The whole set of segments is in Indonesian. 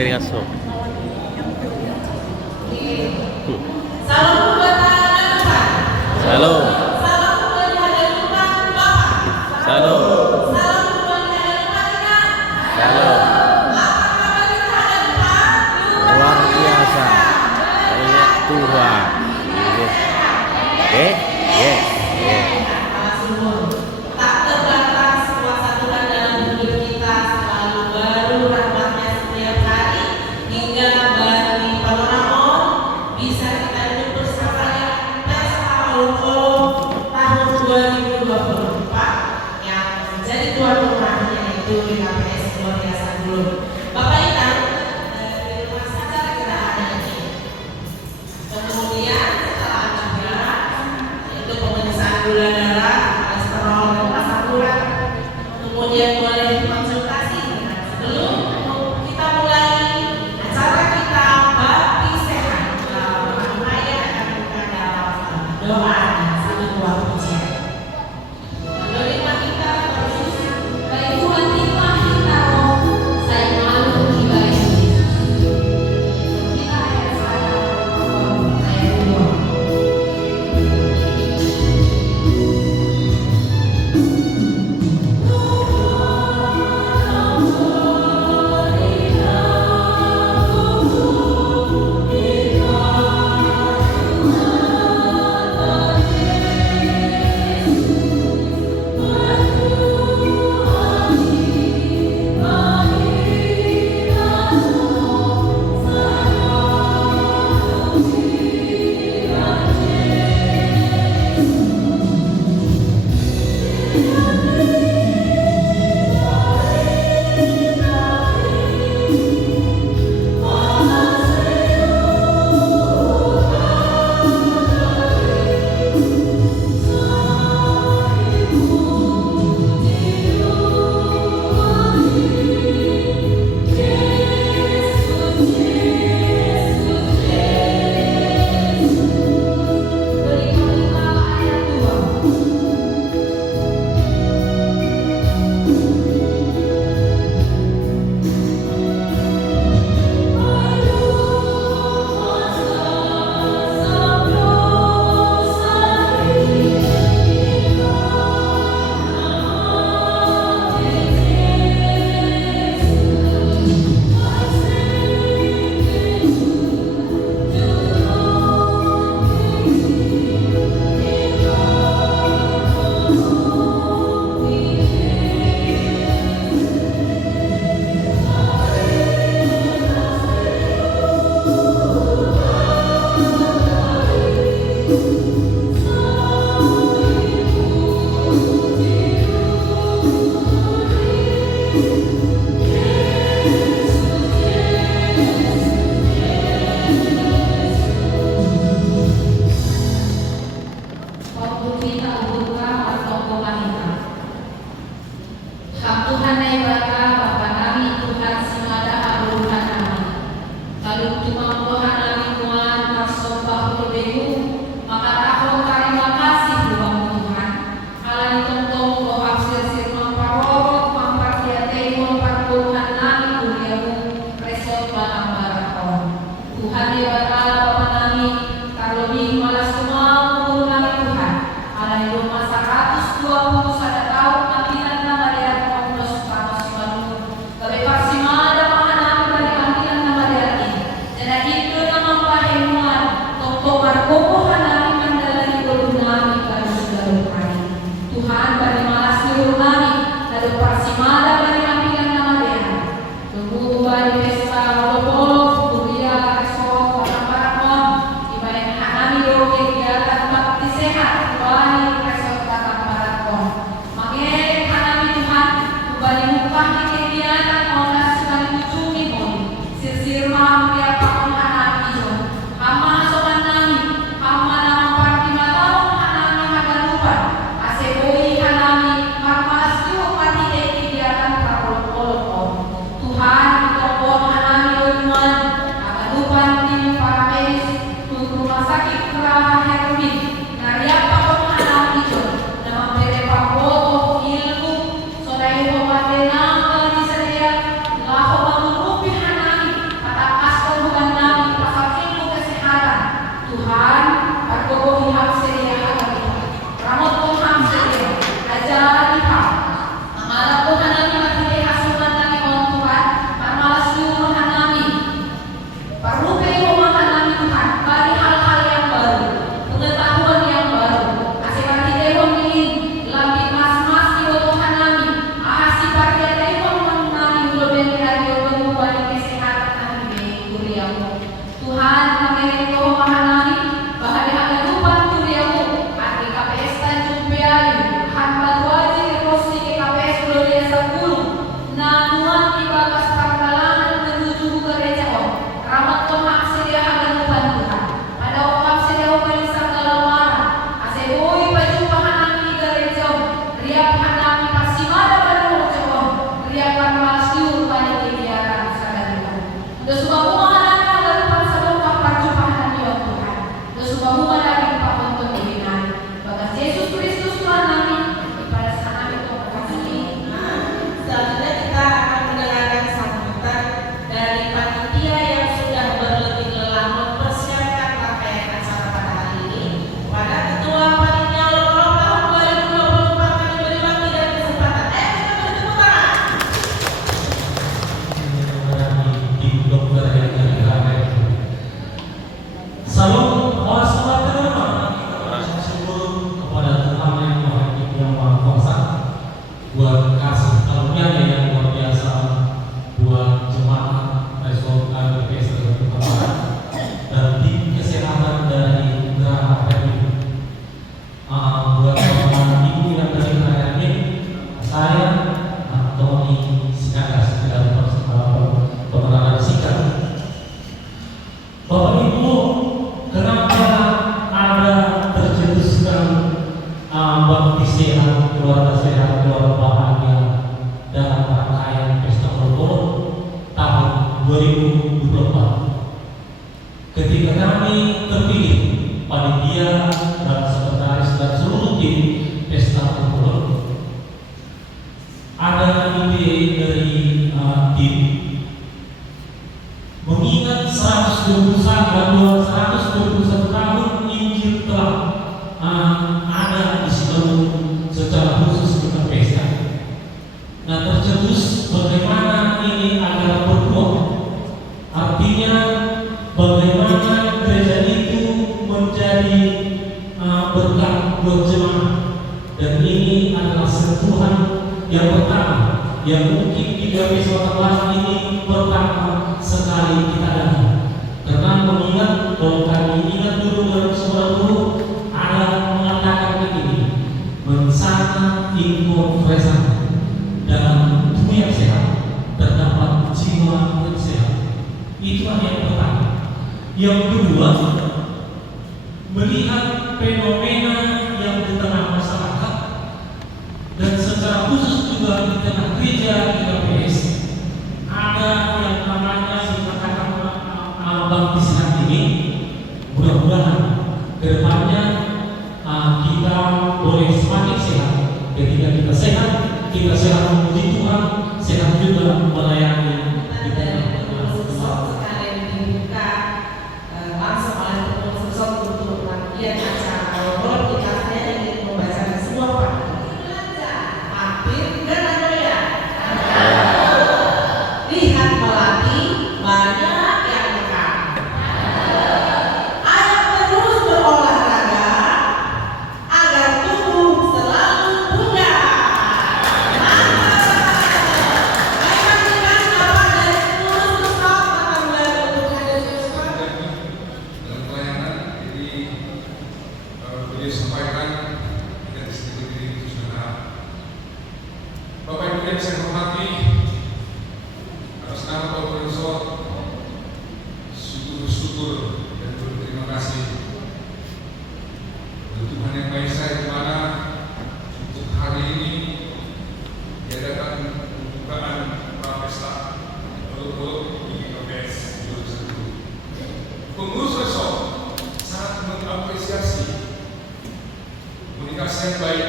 Vergaso. Salam. Salam. Salam. Luar biasa. Banyak Tuhan. Yes. Tak terbatas kuasa Tuhan dalam hidup kita selalu baru rahmatnya setiap hari hingga bagi pengalaman bisa kita hidup bersama yang pesta tahun 2024 yang menjadi tuan rumah yaitu KPS Gloria Sanggulun. Bapak Ibu dari rumah saja kita ada ini. Kemudian setelah ada yaitu pemeriksaan gula darah, kolesterol dan asam urat. Kemudian boleh konsultasi. Sebelum kita mulai acara kita bakti sehat, saya akan buka dalam doa dan satu buah pujian. Doa kita terus. Baik Tuhan kita saya malu ibadah Yesus. Kita ayat saya ayat 2. Waktu kita buka atau kita. Hak Tuhan yang berkah Bapa kami Tuhan semada Tuhan kami. Lalu cuma Tuhan kami Tuhan bersombah berdebu maka tahun terima kasih Tuhan Tuhan. Alam tentang roh hasil firman parol memperhatikan mempertuhan kami duniamu resort batang barakon. Tuhan yang berkah Bapa kami kalau di malas semua kami Tuhan. Alam rumah 120 sada tahun ambilan nama dia Paulus Paulus Baru. Tapi parsimada panganan dari ambilan nama dia ini. Dan itu nama pahemuan toko markopohan kami mandalani golunami pada segala hari. Tuhan bagi malas golunami lalu parsimada dari ambilan nama dia. Tunggu bagi pesta lolo kuliah resort barakon ibadah kami doa Salam hormat dan syukur kepada Tuhan yang Maha Hidup yang Maha Kuasa buat kasih karunia yang luar biasa buat jemaat Resort KBPS dan tim kesehatan dari Geraha RMI. Buat teman-teman ibu yang dari Geraha RMI, saya Tony Sikagas dari penerangan Sikap. Bapak Ibu, kenapa ada tercetuskan bakti sehat, keluarga sehat, keluarga bahagia dalam rangkaian Pesta Protokol tahun 2024? Ketika kami terpilih panitia dan sekretaris dan seluruh tim Pesta Protokol, ada ide dari tim mengingat 121 tahun Injil telah ada di situ secara khusus kita pesta. Nah, tercetus bagaimana ini agar berbuah, artinya bagaimana gereja itu menjadi berkat buat jemaat, dan ini adalah sentuhan yang pertama yang mungkin di GPS Kota ini pertama sekali kita lakukan. Karena mengingat bahwa kami ingat dulu 2010 ada mengatakan begini, mensana in fresa, dalam tubuh yang sehat terdapat jiwa yang sehat. Itulah yang pertama. Yang kedua, melihat fenomena yang di tengah masyarakat dan secara khusus juga di tengah gereja GPS, ada yang namanya dikatakan bakti sehat ini. Mudah-mudahan kedepannya kita boleh semakin sehat. Ketika kita sehat memuji Tuhan, sehat juga melayani. Langsung oleh pengurus untuk rangkaian acara. Boleh kita saya ingin membacakan sebuah hampir dan ya. Lihat melatih banyak yang dekat. Ayo terus berolahraga agar tubuh selalu bugar. Baiklah, Bapak dari pengurus akan mulai untuk hadir dalam pelayanan. Jadi beliau sampaikan tidak sedikit diri saudara. Bapak Ibu yang saya hormati, atas nama Bapak Resort, syukur dan berterima kasih untuk Tuhan yang baik saya di mana untuk hari ini diadakan pembukaan Pesta Protokol di GPS 2021. Pengurus Resort sangat mengapresiasi komunikasi yang baik,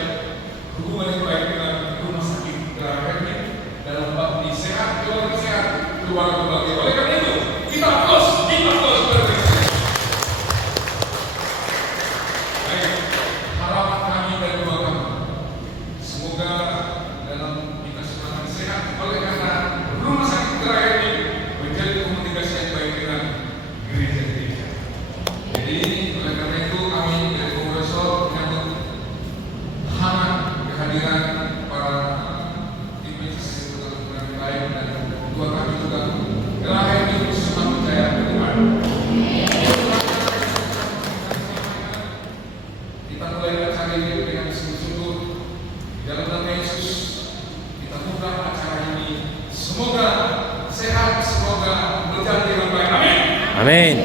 hubungan yang baik dengan Rumah Sakit Geraha RMI dalam bakti sehat, keluarga sehat, keluarga bahagia. Oleh karena itu, kita terus berkreasi. Baik, harapan kami dan doa kami, semoga dalam kita semakin sehat. Oleh karena Rumah Sakit Geraha RMI menjadi komunikasi yang baik dengan gereja-gereja. Jadi, oleh karena itu kami dari pengurus menyambut hangat kehadiran para tim yang lain, dan dua kami juga Geraha RMI semakin jaya ke depan. Kita mulai acara ini dengan sungguh-sungguh di dalam nama Yesus. Kita buka acara ini, semoga sehat, semoga berjalan dengan baik. Amin. Amin.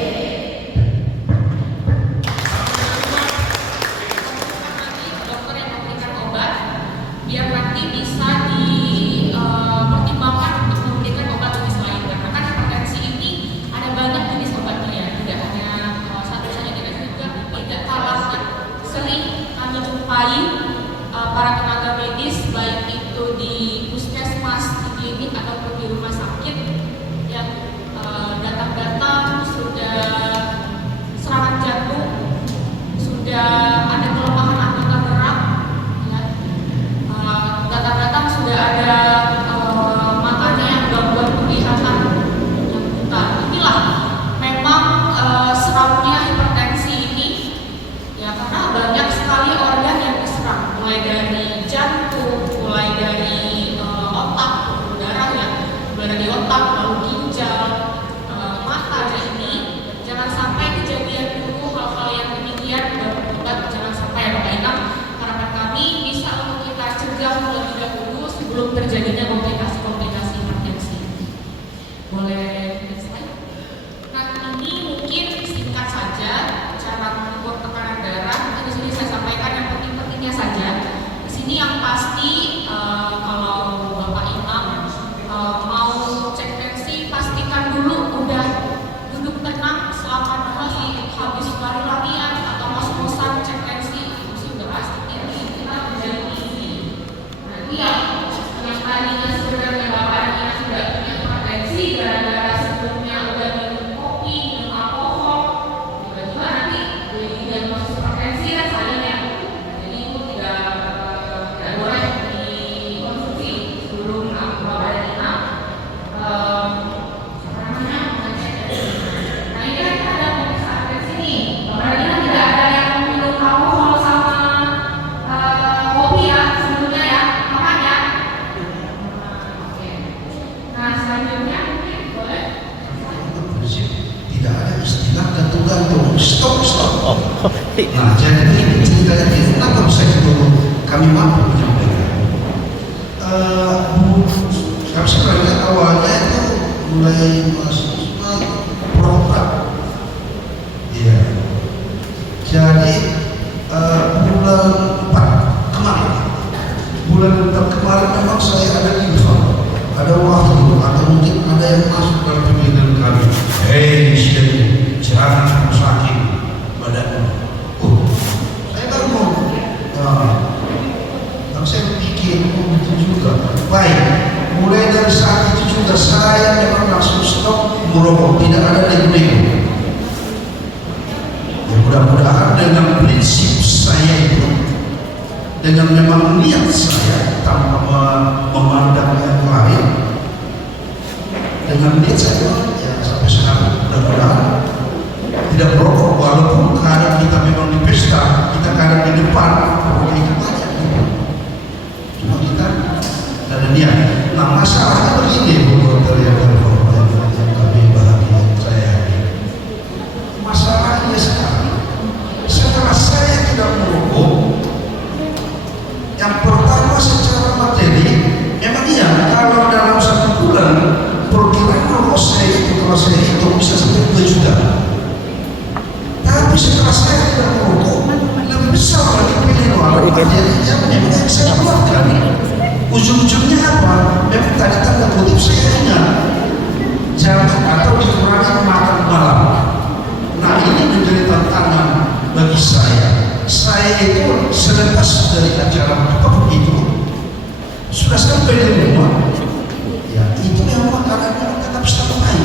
terjadinya komplikasi-komplikasi hipertensi. Boleh next slide? Nah, ini mungkin singkat saja cara mengukur tekanan darah. Mungkin di sini saya sampaikan yang penting-pentingnya saja. Di sini yang pasti kalau Bapak Imam mau cek tensi, pastikan dulu udah duduk tenang selama lagi habis lari-larian atau ngos-ngosan cek tensi, itu sih udah pasti kita menjadi easy. Nah, yang tadinya sebenarnya bapaknya sudah punya hipertensi gara-gara sebelumnya udah minum kopi, minum alkohol, tiba-tiba nanti jadi diagnosis hipertensi kan sayangnya. Jadi itu tidak boleh dikonsumsi sebelum bapak dan imam. Nah ini kan kita ada pemeriksaan tensi nih. Bapak dan imam tidak ada yang minum alkohol sama kopi ya sebelumnya ya, makan ya. Oke. Nah selanjutnya mungkin boleh. Tidak ada istilah gantung-gantung, stop. Oh, Nah, jadi ini ceritanya kenapa bisa itu kami mampu menyampaikan. Kami sebenarnya awalnya itu mulai mahasiswa program. Iya. Jadi bulan 4 kemarin, memang saya ada info, ada waktu atau mungkin ada yang masuk dalam pikiran kami. Hei, sini jangan sakit badanmu. Saya kan mau, saya pikir itu juga baik. Mulai dari saat itu juga saya memang langsung stop merokok, tidak ada nego-nego. Ya mudah-mudahan dengan prinsip saya itu, dengan memang niat saya tanpa memandang yang lain, dengan niat saya ya sampai sekarang mudah-mudahan tidak merokok, walaupun kadang kita memang di pesta, kita kadang di depan, pokoknya itu banyak gitu. Cuma kita ada niat. Nah masalahnya begini, Bu Dokter yang kami bahagia saya. Masalahnya sekarang, setelah saya tidak merokok, yang pertama secara materi, memang iya kalau dalam 1 bulan perkiraan rokok saya itu kalau saya hitung bisa sampai 2 juta. Tapi setelah saya tidak merokok, lebih besar lagi pengeluaran materi yang memang yang saya keluarkan. Ujung-ujungnya apa? Memang tadi tanda kutip saya ingat jangan atau dikurangi makan malam. Nah ini menjadi tantangan bagi saya. Saya itu selepas dari acara apapun itu sudah sampai di rumah. Ya itu memang makanannya tetap standby.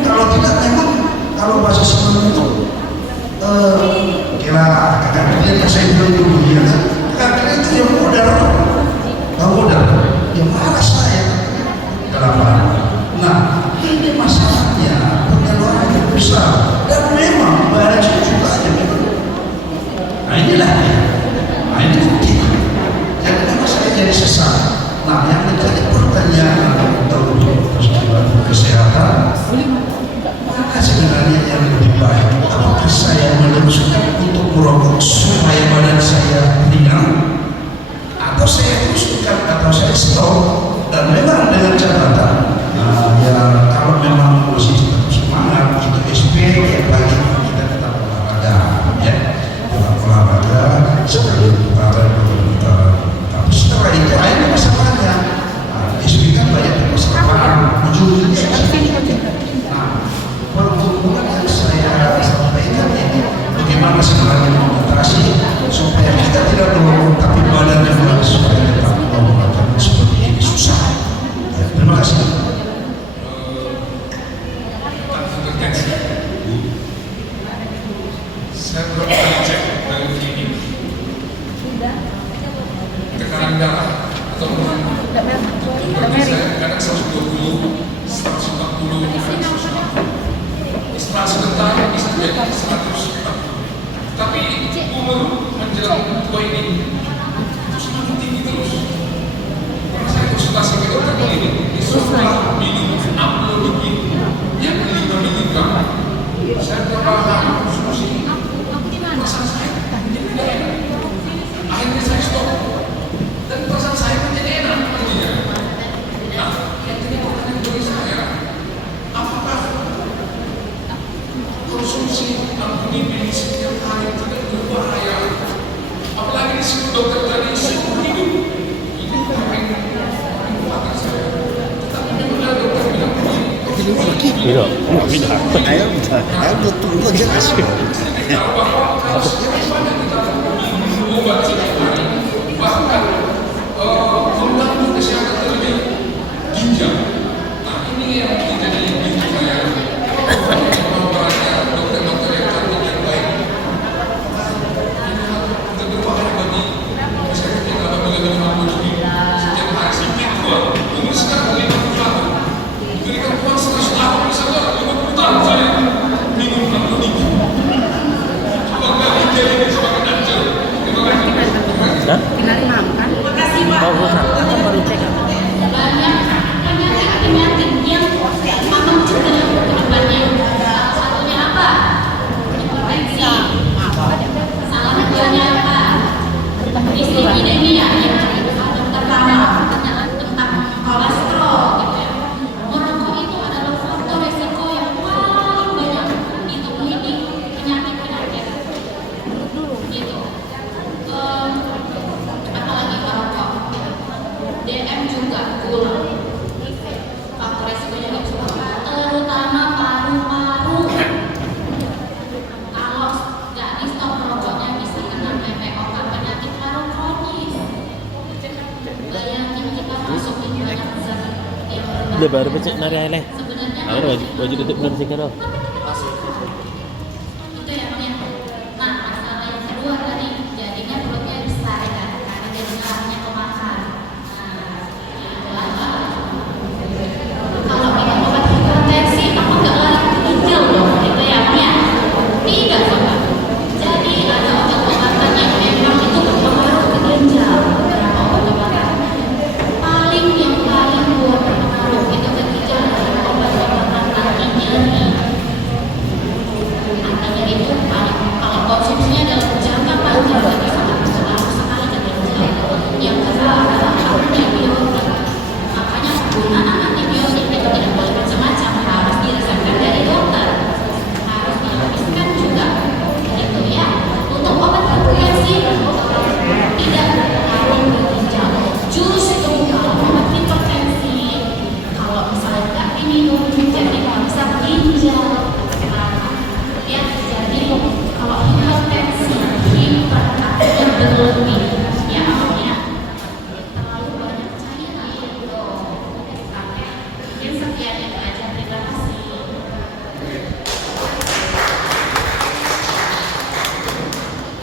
Kalau tidak memang kalau bahasa sebelum itu kira kakak yang saya bilang dulu ya kan, kakak itu yang modal, tahu modal, yang marah saya. Kenapa? Nah ini masalahnya pengeluaran yang besar dan memang banyak jumlahnya memang. Nah inilah dia. Nah ini bukti. Jadi memang saya jadi sesat. Nah yang menjadi pertanyaan untuk kesehatan, mana sebenarnya yang lebih baik? Apakah saya meneruskan untuk merokok supaya badan saya ringan, atau saya teruskan, atau saya stop? Dan memang dengan catatan, ya kalau memang masih tetap semangat, itu SP ya bagi kita tetap olahraga, ya tetap olahraga sekali putaran. Tapi setelah itu akhirnya masalahnya, SP kan banyak permasalahan, ujung-ujungnya. Nah, perhubungan yang saya sampaikan ini bagaimana sebenarnya mengatasi supaya kita tidak turun tapi badan yang supaya tetap melakukan seperti ini susah. Ya, terima kasih. Saya berapa kali cek dari klinik tekanan darah atau bagi saya kadang 120, 140, kadang 140. Setelah sebentar bisa jadi 140. Tapi umur menjelang tua ini itu semakin tinggi terus. Karena saya konsultasi ke dokter klinik, disuruh minum amlodipin yang 5 mg. Saya berapa konsumsi, perasaan saya jadi tidak enak. Akhirnya saya stop dan perasaan saya menjadi enak. Biro. Bida. Ayo bisa. Ayo tunggu jelas. obat bahkan mengganggu kesehatan terlebih ginjal. Nah ini yang menjadi bingung saya. Dokter-dokter yang cantik yang baik itu berbahaya bagi kesehatan kita apabila minum ini setiap hari sedikit uang. Umur sekarang 50 tahun diberikan uang 100 tahun misalnya 50 tahun saya minum ini. Coba kali ini sebagai anjir. Hah? Terima kasih Pak. Oh, bukan. Apa baru cek? Banyak penyakit yang akan cedera ke depannya. Salah satunya apa? Hipertensi. Salah satunya apa? Dislipidemia yang pertama tentang kolesterol gitu ya. Merokok itu adalah faktor resiko yang paling banyak itu menjadi penyakit-penyakit gitu. Apalagi merokok, DM juga gula. Faktor resikonya nggak bisa terutama paru-paru. Kalau nggak di stop merokoknya bisa kena PPOK penyakit paru kronis. Bayangin kita masukin banyak zat yang Dia baru becek nari aile. sebenarnya Ayo wajib tutup belum sih karo. itu ya Bang ya. Nah masalah yang kedua tadi jadinya perutnya besar ya kan karena jadinya arahnya ke makan. Nah kalau minum obat hipertensi aku nggak lari ke ginjal dong gitu ya Bang ya. Tidak coba. Jadi ada obat-obatan yang memang itu berpengaruh ke ginjal. Beberapa obat-obatan yang paling berpengaruh itu ke ginjal adalah obat-obatan anti nyeri. Artinya itu kalau konsumsinya dalam jangka panjang itu sangat berpengaruh sekali ke ginjal. Yang kedua adalah antibiotik. Makanya penggunaan antibiotik itu tidak boleh macam-macam, harus diresepkan dari dokter, harus dihabiskan juga, gitu ya. Untuk obat hipertensi tidak berpengaruh ke ginjal. Justru kalau obat hipertensi, kalau misalnya nggak diminum jadi merusak ginjal. Ya, jadi kalau hipertensi, artinya berlebih, ya artinya terlalu banyak cairan gitu. Mungkin sekian itu aja, terima kasih.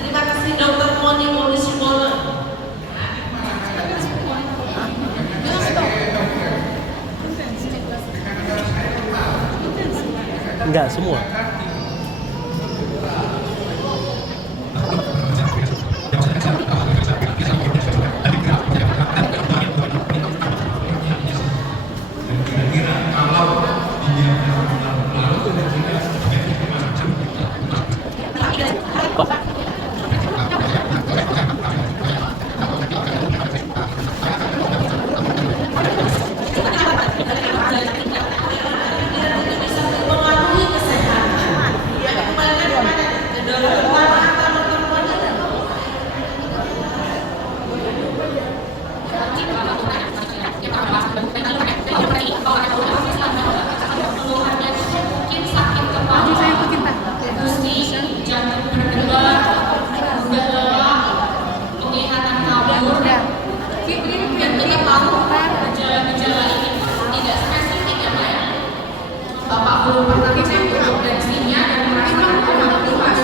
Terima kasih Dr. Moni Molusimono. Enggak semua. Bisa mempengaruhi kesehatan. Ya, kembalikan kemana? Ke dokter Mona atau dokter Moni? Mungkin sakit kepala, pusing, jantung berdebar, udah lelah, penglihatan kabur, dan kita tahu gejala-gejala ini tidak spesifik ya Mbak ya. Bapak belum pernah dicek tensinya dan merasakan ada luas,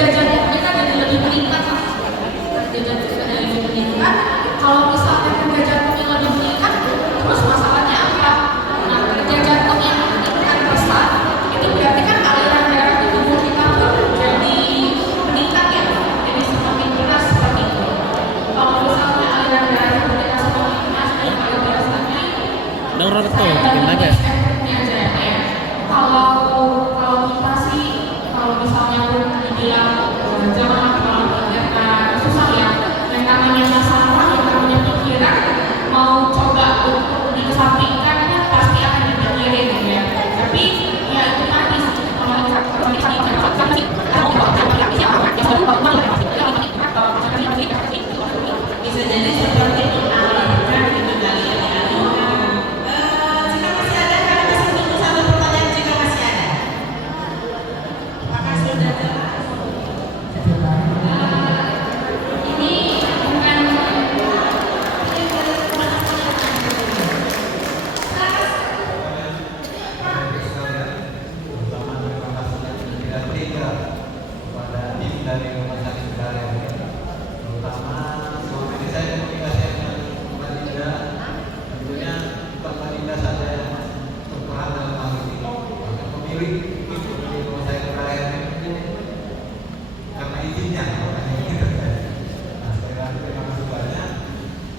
jajannya kita jadi lebih meningkat lah. Jajan kita jadi lebih meningkat. Kalau misalnya kerja jantung yang lebih meningkat, terus masalahnya apa? Nah, kerja jantung yang meningkat besar itu berarti kan aliran darah di tubuh kita pun jadi meningkat ya, jadi semakin keras seperti itu. Kalau misalnya aliran darah tubuh kita semakin keras dan kalau biasanya Ada orang betul, gimana? kalau kita sih kalau misalnya pun dibilang jangan terlalu karena susah ya, yang namanya masalah, yang namanya pikiran mau coba untuk dikesampingkan kan pasti akan dipikirin gitu ya. Tapi ya itu tadi Bisa jadi seperti itu alihkan gitu kali ya. Jika masih ada, kami masih tunggu satu pertanyaan jika masih ada. Apakah sudah jelas? ini bukan terutama terima kasih yang tidak tega kepada tim dari rumah sakit Karya, terutama selama ini saya komunikasi dengan Mbak Linda. Tentunya bukan Mbak Linda saja yang berperan dalam hal ini, bahkan pemilik itu di rumah sakit Karya itu karena izinnya makanya ini terjadi. Nah, sekali lagi terima kasih banyak.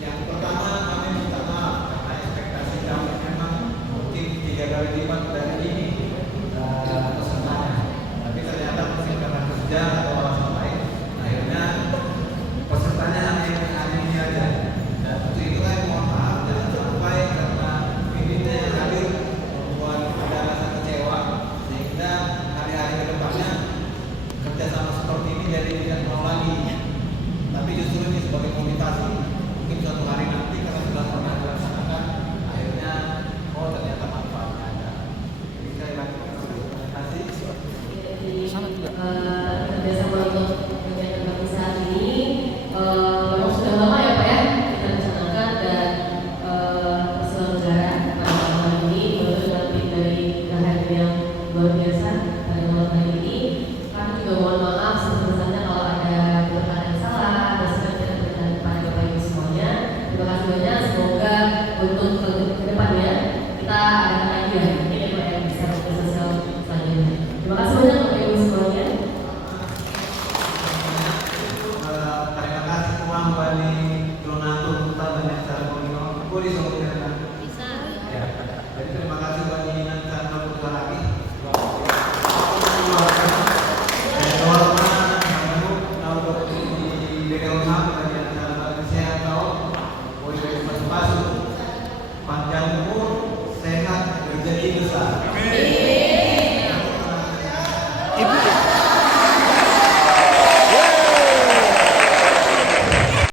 Yang pertama kami minta maaf karena ekspektasi kami memang mungkin 3 kali lipat dari ini pesertanya, tapi ternyata mungkin karena kerja atau alasan lain akhirnya pesertanya hanya ini aja. Dan untuk itu saya mohon maaf, jangan sampai karena minimnya yang hadir membuat ada rasa kecewa sehingga hari-hari ke depannya kerjasama seperti ini jadi tidak mau lagi. Tapi justru ini sebagai motivasi, mungkin suatu hari